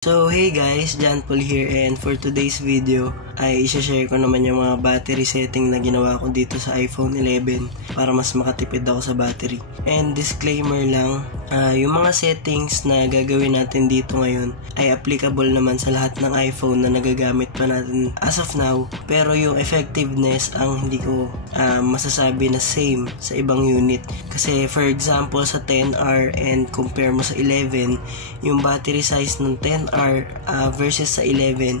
So hey guys, John Paul here, and for today's video ay isa-share ko naman yung mga battery setting na ginawa ko dito sa iPhone 11 para mas makatipid ako sa battery. And disclaimer lang, yung mga settings na gagawin natin dito ngayon ay applicable naman sa lahat ng iPhone na nagagamit pa natin as of now, pero yung effectiveness ang hindi ko masasabi na same sa ibang unit. Kasi for example sa 10R and compare mo sa 11, yung battery size ng 10R versus sa 11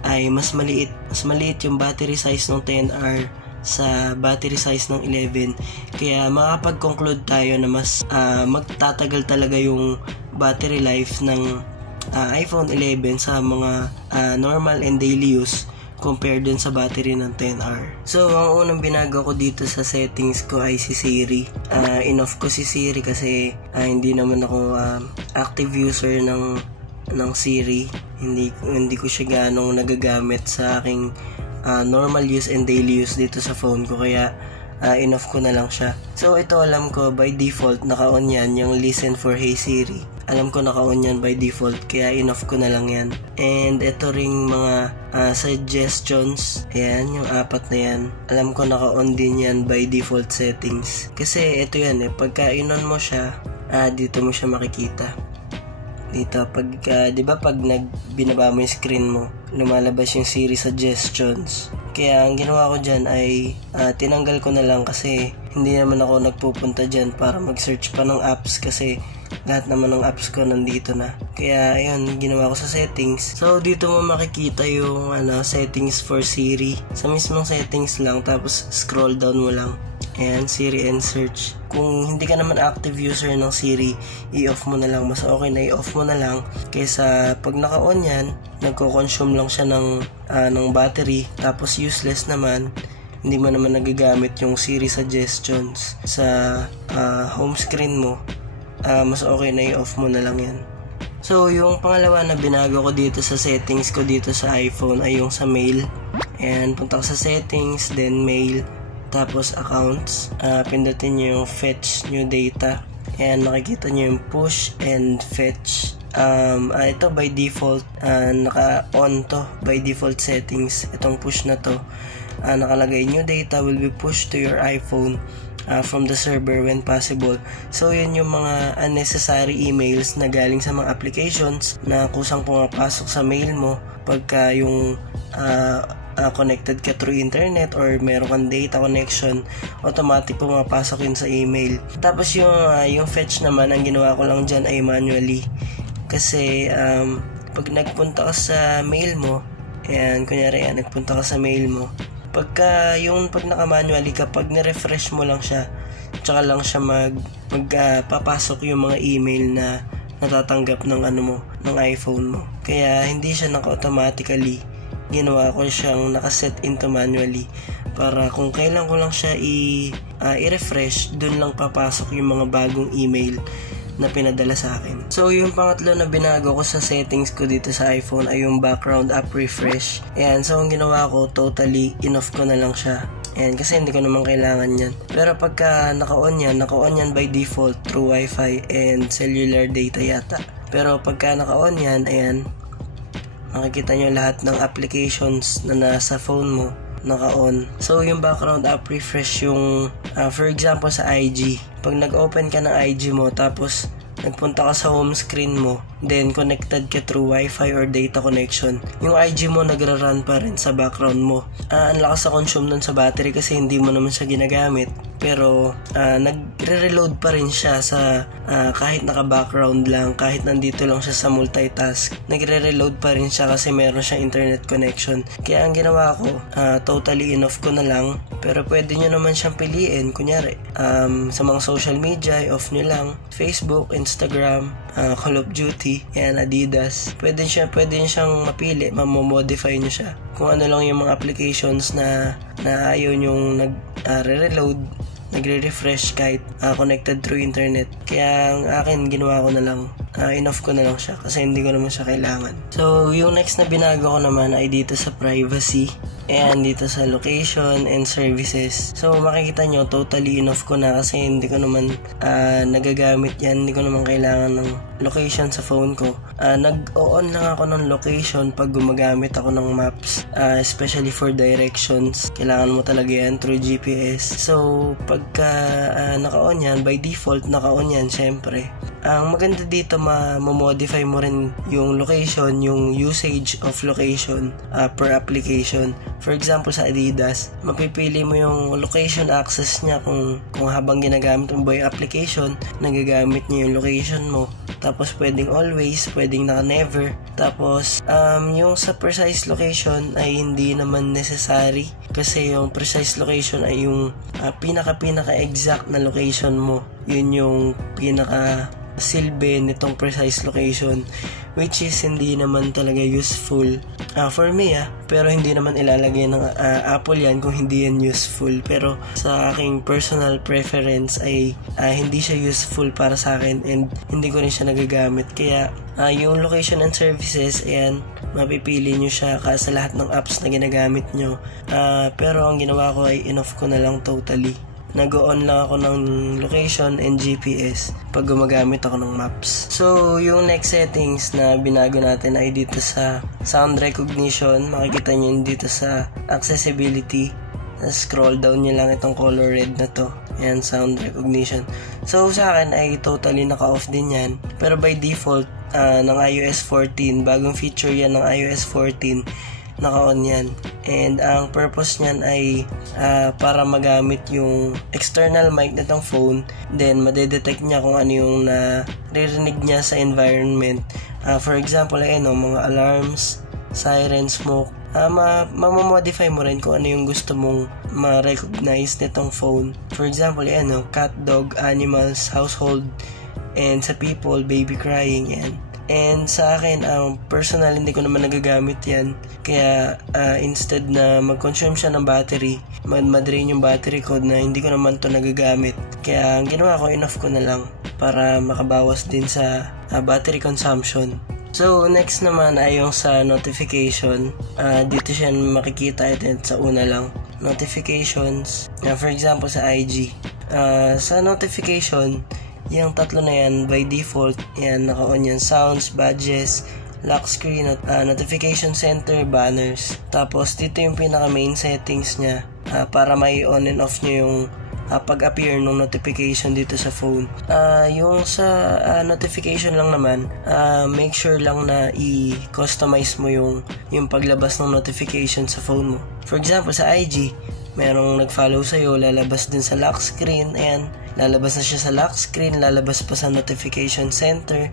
ay mas maliit yung battery size ng 10R sa battery size ng 11, kaya makapag-conclude tayo na mas magtatagal talaga yung battery life ng iPhone 11 sa mga normal and daily use compared dun sa battery ng 10R. So, ang unang binago ko dito sa settings ko ay si Siri. In-off ko si Siri kasi hindi naman ako active user ng Siri. Hindi ko siya ganong nagagamit sa aking normal use and daily use dito sa phone ko, kaya in-off ko na lang siya. So ito, alam ko by default naka-on yan, yung listen for Hey Siri. Alam ko naka-on yan by default, kaya in-off ko na lang yan. And ito ring mga suggestions, ayan, yung apat na yan, alam ko naka-on din yan by default settings. Kasi ito yan pagka in-on mo siya, dito mo siya makikita. Dito, di ba pag binaba mo yung screen mo, lumalabas yung Siri suggestions. Kaya ang ginawa ko dyan ay tinanggal ko na lang kasi hindi naman ako nagpupunta dyan para mag-search pa ng apps kasi lahat naman ng apps ko nandito na. Kaya ayun, ginawa ko sa settings. So dito mo makikita yung settings for Siri. Sa mismong settings lang, tapos scroll down mo lang. Ayan, Siri and search. Kung hindi ka naman active user ng Siri, i-off mo na lang. Mas okay na i-off mo na lang kaysa pag naka-on yan, nagko-consume lang siya ng battery, tapos useless naman. Hindi mo naman nagagamit yung Siri suggestions sa home screen mo. Mas okay na i-off mo na lang yan. So yung pangalawa na binago ko dito sa settings ko dito sa iPhone ay yung sa mail. Ayan, punta ka sa settings, then mail, tapos accounts, pindutin nyo yung fetch new data, and makikita nyo yung push and fetch. Ito by default naka-on to by default settings. Itong push na to, nakalagay new data will be pushed to your iPhone from the server when possible. So yun yung mga unnecessary emails na galing sa mga applications na kusang pumapasok sa mail mo pagka yung connected ka through internet or meron kang data connection, automatic pumapasok yun sa email. Tapos yung fetch naman, ang ginawa ko lang dyan ay manually. Kasi pag nagpunta ka sa mail mo, ayan, kunyari nagpunta ka sa mail mo, pag naka-manually ka, pag ni-refresh mo lang siya, tsaka lang siya magpapasok yung mga email na natatanggap ng ng iPhone mo. Kaya hindi siya naka-automatically. Ginawa ko siyang nakaset into manually para kung kailan ko lang siya i-refresh, dun lang papasok yung mga bagong email na pinadala sa akin. So yung pangatlo na binago ko sa settings ko dito sa iPhone ay yung background app refresh. Ayan, so ang ginawa ko, totally in-off ko na lang siya. Ayan, kasi hindi ko naman kailangan yan. Pero pagka naka-on yan by default through Wi-Fi and cellular data yata. Pero pagka naka-on yan, ayan, makikita nyo lahat ng applications na nasa phone mo naka-on. So yung background app refresh yung for example sa IG, pag nag-open ka ng IG mo tapos nagpunta ka sa home screen mo, then connected ka through Wi-Fi or data connection, yung IG mo nagra-run pa rin sa background mo. Ang lakas sa consume nun sa battery kasi hindi mo naman siya ginagamit, pero nagre-reload pa rin siya sa kahit naka-background lang, kahit nandito lang siya sa multitask, nagre-reload pa rin siya kasi meron siyang internet connection. Kaya ang ginawa ko, totally in-off ko na lang, pero pwede nyo naman siyang piliin. Kunyari, sa mga social media, off nyo lang. Facebook, Instagram, Call of Duty, yan, Adidas. Pwede nyo siyang mapili, mamomodify nyo siya. Kung ano lang yung mga applications na ayaw nyong nagre-reload, nagre-refresh kahit connected through internet. Kaya ang akin, ginawa ko na lang in-off ko na lang siya kasi hindi ko naman siya kailangan. So, yung next na binago ko naman ay dito sa privacy and dito sa location and services. So, makikita nyo, totally in-off ko na kasi hindi ko naman nagagamit yan. Hindi ko naman kailangan ng location sa phone ko. Nag-on lang ako ng location pag gumagamit ako ng maps, especially for directions. Kailangan mo talaga yan through GPS. So, pagka naka-on yan, by default, naka-on yan, syempre. Ang maganda dito, ma-modify mo rin yung location, yung usage of location per application. For example, sa Adidas, mapipili mo yung location access niya kung habang ginagamit mo ba yung application, nagagamit niya yung location mo. Tapos, pwedeng always, pwedeng naka-never. Tapos, yung sa precise location ay hindi naman necessary kasi yung precise location ay yung pinaka-exact na location mo. Yun yung silbi nitong precise location, which is hindi naman talaga useful for me, pero hindi naman ilalagay ng Apple yan kung hindi yan useful. Pero sa aking personal preference ay hindi siya useful para sa akin and hindi ko rin siya nagagamit. Kaya yung location and services, ayan, mapipili nyo siya sa lahat ng apps na ginagamit nyo. Pero ang ginawa ko ay in-off ko na lang totally. Nag-on lang ako ng location and GPS pag gumagamit ako ng maps. So, yung next settings na binago natin ay dito sa sound recognition. Makikita nyo dito sa accessibility. Scroll down nyo lang itong color red na to. Yan, sound recognition. So, sa akin ay totally naka-off din yan. Pero by default, ng iOS 14, bagong feature yan ng iOS 14, naka-on yan. And ang purpose niyan ay para magamit yung external mic nitong phone, then madedetect niya kung ano yung naririnig niya sa environment. For example, mga alarms, siren, smoke. Mamamodify mo rin kung ano yung gusto mong ma-recognize nitong phone. For example, cat, dog, animals, household, and sa people, baby crying, yan. And sa akin, personal, hindi ko naman nagagamit yan. Kaya instead na mag-consume siya ng battery, madrain yung battery ko na hindi ko naman to nagagamit. Kaya ang ginawa ko, in-off ko na lang para makabawas din sa battery consumption. So, next naman ay yung sa notification. Dito siya makikita, ito sa una lang. Notifications. For example, sa IG. Sa notification, yung tatlo na yan, by default, yan, naka-on yan. Sounds, badges, lock screen, notification center, banners. Tapos, dito yung pinaka-main settings niya para may on and off nyo yung pag-appear ng notification dito sa phone. Yung sa notification lang naman, make sure lang na i-customize mo yung paglabas ng notification sa phone mo. For example, sa IG, merong nag-follow sa'yo, lalabas din sa lock screen, ayan, lalabas na siya sa lock screen, lalabas pa sa notification center,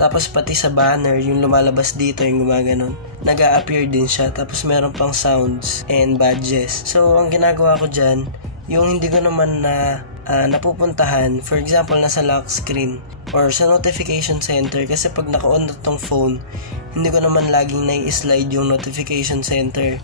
tapos pati sa banner, yung lumalabas dito, yung gumaganon, nag-a-appear din siya, tapos meron pang sounds and badges. So, ang ginagawa ko dyan, yung hindi ko naman napupuntahan, for example, nasa lock screen or sa notification center, kasi pag naka-on na tong phone, hindi ko naman laging nai-slide yung notification center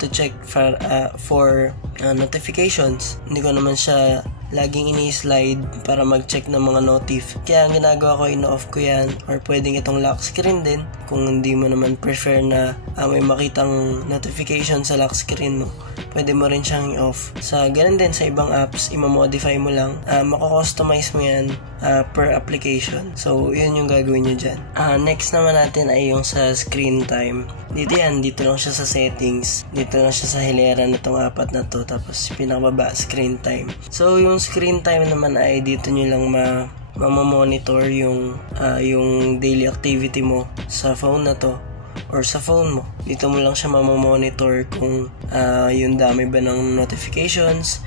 to check for notifications. Hindi ko naman siya laging ini-slide para mag-check ng mga notif. Kaya ang ginagawa ko, ino-off ko yan, or pwedeng itong lock screen din kung hindi mo naman prefer na may makitang notification sa lock screen mo. Pwede mo rin siyang i-off. Sa ganun din sa ibang apps, i-modify mo lang. Mako-customize mo yan per application. So, yun yung gagawin nyo dyan. Next naman natin ay yung sa screen time. Dito lang siya sa settings. Dito lang siya sa hilera nitong apat na to. Tapos, pinakababa, screen time. So, yung screen time naman ay dito nyo lang mamamonitor yung daily activity mo sa phone na to or sa phone mo. Dito mo lang siya mamamonitor kung yung dami ba ng notifications,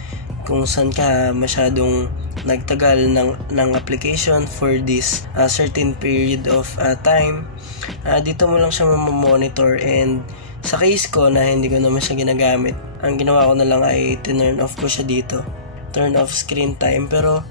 kung saan ka masyadong nagtagal ng application for this certain period of time. Dito mo lang siya mamamonitor, and sa case ko na hindi ko naman siya ginagamit, ang ginawa ko na lang ay turn off ko siya dito. Turn off screen time. Pero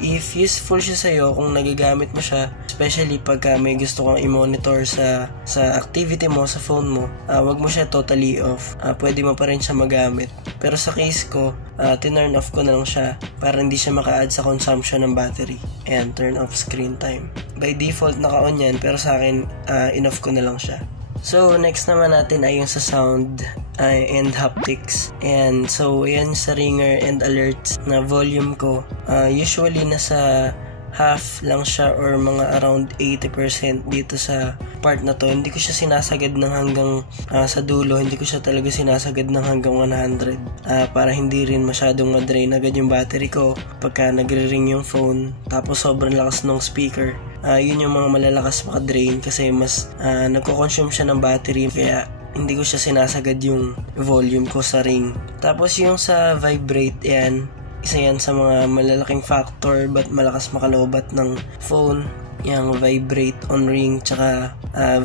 if useful siya sa'yo, kung nagagamit mo siya, especially pagka may gusto kang i-monitor sa activity mo sa phone mo, wag mo siya totally off. Pwede mo pa rin siya magamit. Pero sa case ko, tinurn off ko na lang siya para hindi siya maka-add sa consumption ng battery. Ayan, turn off screen time. By default naka-on yan, pero sa akin, in-off ko na lang siya. So, next naman natin ay yung sa sound and haptics. And so, yan sa ringer and alerts na volume ko. Usually, nasa half lang siya or mga around 80% dito sa part na to. Hindi ko siya sinasagad ng hanggang sa dulo. Hindi ko siya talaga sinasagad ng hanggang 100 para hindi rin masyadong madrain agad yung battery ko pagka nagre-ring yung phone. Tapos sobrang lakas ng speaker. Yun yung mga malalakas makadrain kasi mas nagko-consume siya ng battery, kaya hindi ko siya sinasagad yung volume ko sa ring. Tapos yung sa vibrate, yan, isa yan sa mga malalaking factor ba't malakas makalobat ng phone, yung vibrate on ring tsaka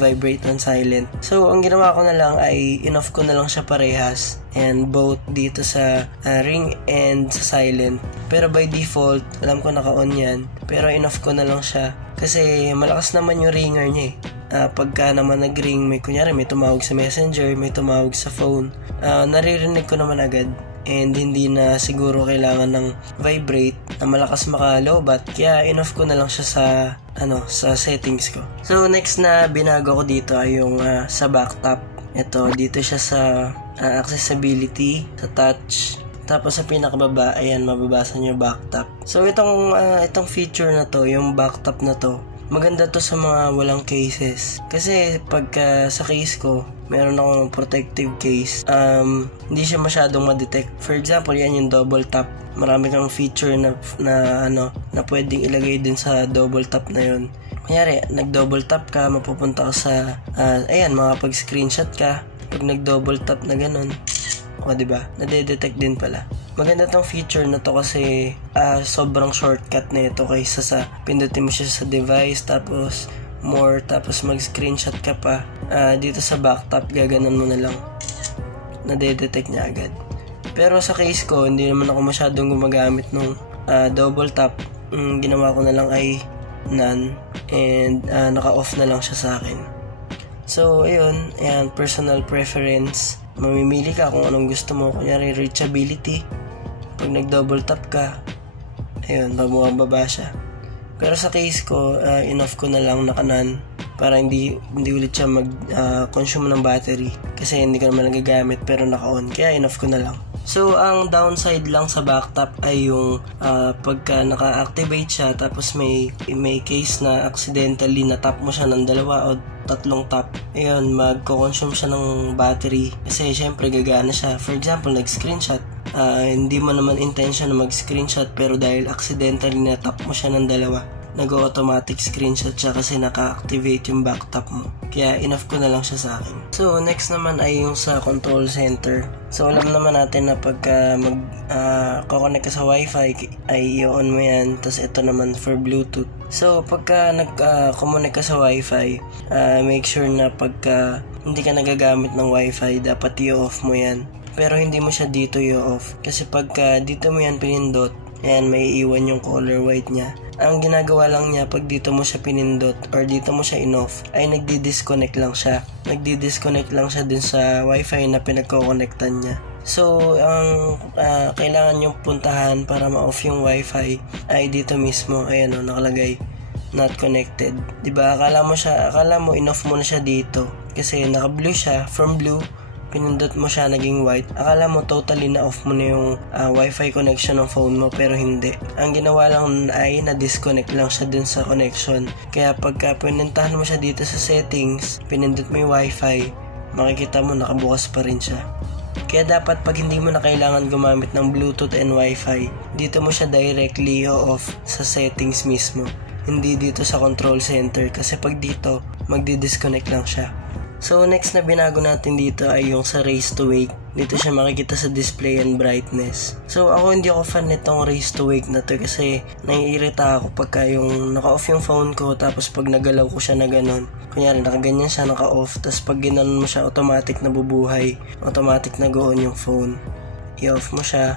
vibrate on silent. So ang ginawa ko na lang ay in-off ko na lang siya parehas, and both dito sa ring and sa silent. Pero by default alam ko naka-on yan, pero in-off ko na lang siya kasi malakas naman yung ringer niya pagka naman nag-ring, may kunyari may tumawag sa messenger, may tumawag sa phone, naririnig ko naman agad. And hindi na siguro kailangan ng vibrate na malakas makalobat, kaya in-off ko na lang siya sa settings ko. So next na binago ko dito ay yung sa backtop. Ito, dito siya sa accessibility, sa touch. Tapos sa pinakababa, ayan, mababasa nyo backtop. So itong feature na to, yung backtop na to, maganda to sa mga walang cases. Kasi pagka sa case ko, meron akong protective case, hindi siya masyadong ma-detect. For example, yan yung double tap. Marami kang feature na pwedeng ilagay din sa double tap na yun. Kunyari, nag-double tap ka, mapupunta ka sa, ayan, makapag-screenshot ka. Pag nag-double tap na ganun, o diba, nade-detect din pala. Maganda tong feature na to kasi sobrang shortcut na ito kaysa sa pindutin mo siya sa device, tapos more, tapos mag-screenshot ka pa. Dito sa backtop, gaganon mo na lang, nade-detect niya agad. Pero sa case ko, hindi naman ako masyadong gumagamit nung double tap. Ginawa ko na lang ay none, and naka-off na lang siya sa akin. So ayun, ayan, personal preference. Mamimili ka kung anong gusto mo. Kunyari reachability, pag nag-double tap ka, ayun, bumababa siya. Pero sa case ko, in-off ko na lang naka-none para hindi ulit siya mag-consume ng battery kasi hindi ko naman nagagamit pero naka-on, kaya in-off ko na lang. So ang downside lang sa backtop ay yung pagka naka-activate siya tapos may case na accidentally na-tap mo siya ng 2 o 3 tap, ayun, magko-consume siya ng battery kasi syempre gagana siya. For example, nag-screenshot, hindi mo naman intention na mag-screenshot pero dahil accidentally na-tap mo siya ng 2, nag-automatic screenshot siya kasi naka-activate yung backtop mo. Kaya enough ko na lang siya sa akin. So next naman ay yung sa control center. So alam naman natin na pagka mag-connect ka sa wifi ay i-on mo yan. Tapos ito naman for bluetooth. So pagka nag-connect ka sa wifi, make sure na pagka hindi ka nagagamit ng wifi, dapat i-off mo yan. Pero hindi mo siya dito i-off kasi pagka dito mo yan pinindot, ayan, may iwan yung color white niya. Ang ginagawa lang niya pag dito mo siya pinindot or dito mo siya in-off ay nagdi-disconnect lang siya. Nagdi-disconnect lang siya dun sa wifi na pinagko-connectan niya. So, ang kailangan nyo puntahan para ma-off yung wifi ay dito mismo. Ayan o, nakalagay not connected. Diba? Akala mo in-off mo na siya dito kasi naka-blue siya. From blue, pinindot mo siya, naging white. Akala mo totally na-off mo na yung wifi connection ng phone mo, pero hindi. Ang ginawa lang ay na-disconnect lang siya dun sa connection. Kaya pagka pinintahan mo siya dito sa settings, pinindot mo yung wifi, makikita mo nakabukas pa rin siya. Kaya dapat pag hindi mo na kailangan gumamit ng Bluetooth and Wi-Fi, dito mo siya directly off sa settings mismo. Hindi dito sa control center kasi pag dito, magdi-disconnect lang siya. So next na binago natin dito ay yung sa raise to wake. Dito siya makikita sa display and brightness. So ako hindi ako fan nitong raise to wake na to kasi naiirita ako pagka yung naka-off yung phone ko tapos pag nagalaw ko siya na ganun. Kunyari nakaganyan siya, naka-off, tapos pag ginanon mo siya automatic na bubuhay, automatic na go-on yung phone. I-off mo siya,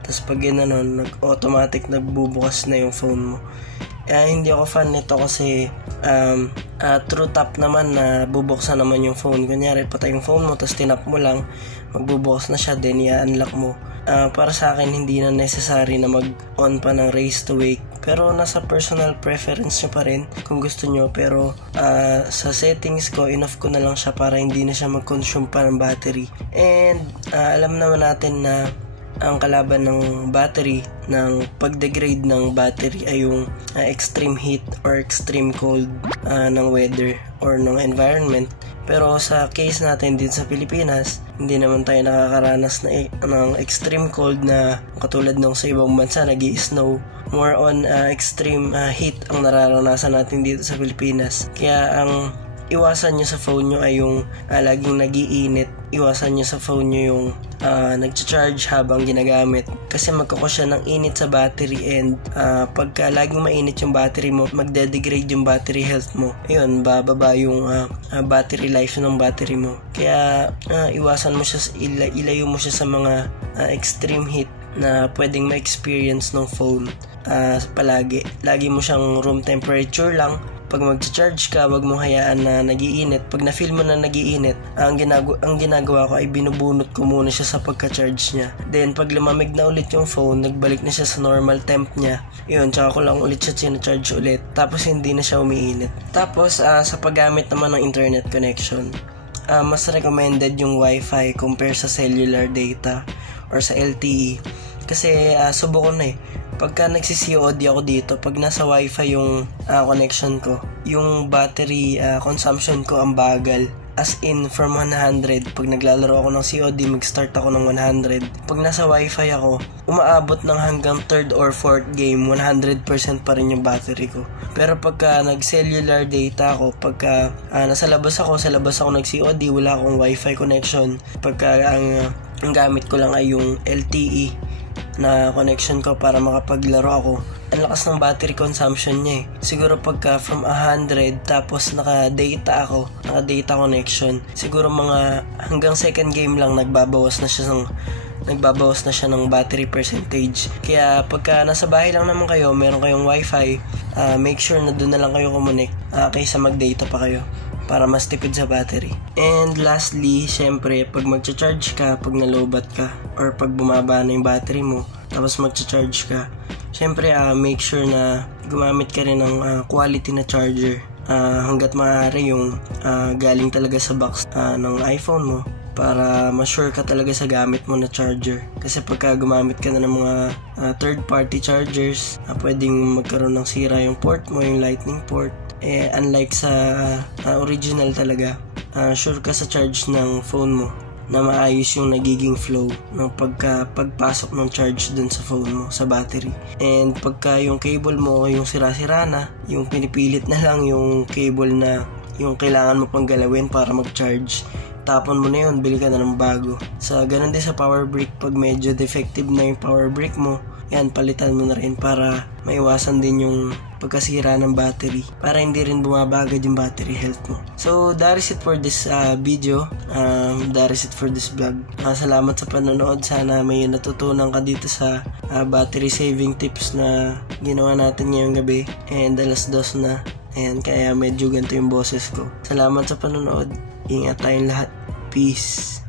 tapos pag ginanon automatic nagbubukas na yung phone mo. Hindi ako fan nito kasi true tap naman na bubuksan naman yung phone. Kunyari patay yung phone mo tapos tinap mo lang, magbubukas na siya, then i-unlock mo. Para sa akin hindi na necessary na mag-on pa ng raise to wake, pero nasa personal preference nyo pa rin kung gusto nyo. Pero sa settings ko, in-off ko na lang siya para hindi na siya mag-consume pa ng battery. And alam naman natin na ang kalaban ng battery, ng pag-degrade ng battery ay yung extreme heat or extreme cold ng weather or ng environment. Pero sa case natin dito sa Pilipinas, hindi naman tayo nakakaranas ng extreme cold na katulad nung sa ibang bansa nag-i-snow. More on extreme heat ang nararanasan natin dito sa Pilipinas. Kaya ang iwasan nyo sa phone nyo ay yung laging nag-iinit. Iwasan nyo sa phone nyo yung nag-charge habang ginagamit, kasi magkakos siya ng init sa battery. And pagka laging mainit yung battery mo, magde-degrade yung battery health mo. Ayun, bababa yung battery life ng battery mo. Kaya iwasan mo siya, ilayo mo siya sa mga extreme heat na pwedeng ma-experience ng phone. Palagi lagi mo siyang room temperature lang. Pag mag-charge ka, wag mong hayaan na nagiinit. Pag na-feel mo na nagiinit, ang ginagawa ko ay binubunot ko muna siya sa pagka-charge niya. Then pag lumamig na ulit yung phone, nagbalik na siya sa normal temp niya. Yun, tsaka ko lang ulit siya charge ulit. Tapos hindi na siya umiinit. Tapos sa paggamit naman ng internet connection, mas recommended yung Wi-Fi compare sa cellular data or sa LTE. Kasi subok ko na pagka nagsi-COD ako dito, pag nasa Wi-Fi yung connection ko, yung battery consumption ko ang bagal. As in, from 100, pag naglalaro ako ng COD, mag-start ako ng 100. Pag nasa Wi-Fi ako, umaabot ng hanggang 3rd or 4th game, 100% pa rin yung battery ko. Pero pagka nag-cellular data ako, pagka nasa labas ako nag-COD, wala akong Wi-Fi connection. Pagka ang gamit ko lang ay yung LTE na connection ko para makapaglaro ako, ang lakas ng battery consumption niya Siguro pagka from 100 tapos naka-data connection, siguro mga hanggang second game lang nagbabawas na siya ng battery percentage. Kaya pagka nasa bahay lang naman kayo, meron kayong Wi-Fi, make sure na doon na lang kayo connect kaysa mag-data pa kayo para mas tipid sa battery. And lastly, syempre, pag magcha-charge ka, pag nalobat ka, or pag bumaba na yung battery mo, tapos magcha-charge ka, syempre, make sure na gumamit ka rin ng quality na charger. Hanggat maaari yung galing talaga sa box ng iPhone mo, para ma-sure ka talaga sa gamit mo na charger. Kasi pagka gumamit ka na ng mga third-party chargers, pwedeng magkaroon ng sira yung port mo, yung lightning port. Unlike sa original talaga, sure ka sa charge ng phone mo na maayos yung nagiging flow ng pagpasok ng charge dun sa phone mo, sa battery. And pagka yung cable mo yung sira-sira na, yung pinipilit na lang yung cable na yung kailangan mo pang galawin para mag-charge, tapon mo na yun, bili ka na ng bago. Ganun din sa power brick, pag medyo defective na yung power brick mo, yan, palitan mo na rin para maiwasan din yung pagkasira ng battery, para hindi rin bumabagad yung battery health mo. So that is it for this video. That is it for this vlog. Salamat sa panonood. Sana may natutunan ka dito sa battery saving tips na ginawa natin ngayong gabi. And 2:00 na. And kaya medyo ganito yung boses ko. Salamat sa panonood. Ingat tayong lahat. Peace.